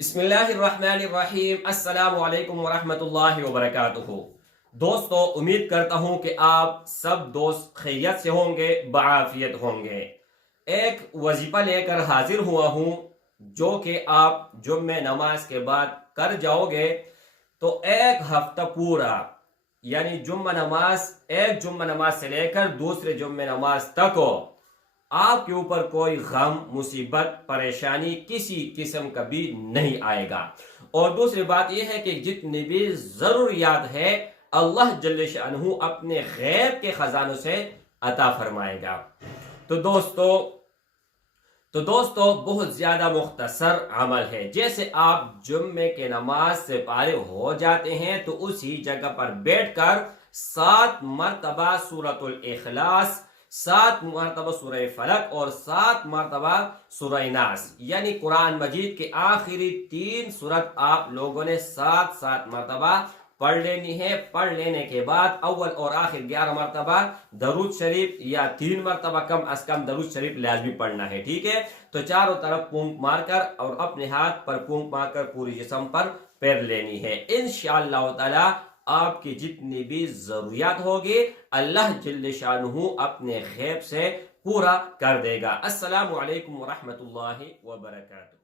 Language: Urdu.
بسم اللہ الرحمن الرحیم، السلام علیکم ورحمۃ اللہ وبرکاتہ۔ دوستو، امید کرتا ہوں کہ آپ سب دوست خیریت سے ہوں گے، بعافیت ہوں گے۔ ایک وظیفہ لے کر حاضر ہوا ہوں جو کہ آپ جمعہ نماز کے بعد کر جاؤ گے تو ایک ہفتہ پورا، یعنی ایک جمعہ نماز سے لے کر دوسرے جمعہ نماز تک ہو، آپ کے اوپر کوئی غم، مصیبت، پریشانی کسی قسم کا بھی نہیں آئے گا۔ اور دوسری بات یہ ہے کہ جتنی بھی ضروریات ہے اللہ جل شانہ اپنے غیب کے خزانوں سے عطا فرمائے گا۔ تو دوستو بہت زیادہ مختصر عمل ہے۔ جیسے آپ جمعے کے نماز سے فارغ ہو جاتے ہیں تو اسی جگہ پر بیٹھ کر 7 مرتبہ سورۃ الاخلاص، 7 مرتبہ سورہ فلق اور 7 مرتبہ سورہ ناس، یعنی قرآن مجید کے آخری 3 سورت آپ لوگوں نے 7 مرتبہ پڑھ لینی ہے۔ پڑھ لینے کے بعد اول اور آخر 11 مرتبہ درود شریف یا 3 مرتبہ کم از کم درود شریف لازمی پڑھنا ہے، ٹھیک ہے؟ تو چاروں طرف پونک مار کر اور اپنے ہاتھ پر پونک مار کر پوری جسم پر پھیر لینی ہے۔ انشاءاللہ تعالی آپ کی جتنی بھی ضروریات ہوگی اللہ جل شانہ اپنے غیب سے پورا کر دے گا۔ السلام علیکم ورحمۃ اللہ وبرکاتہ۔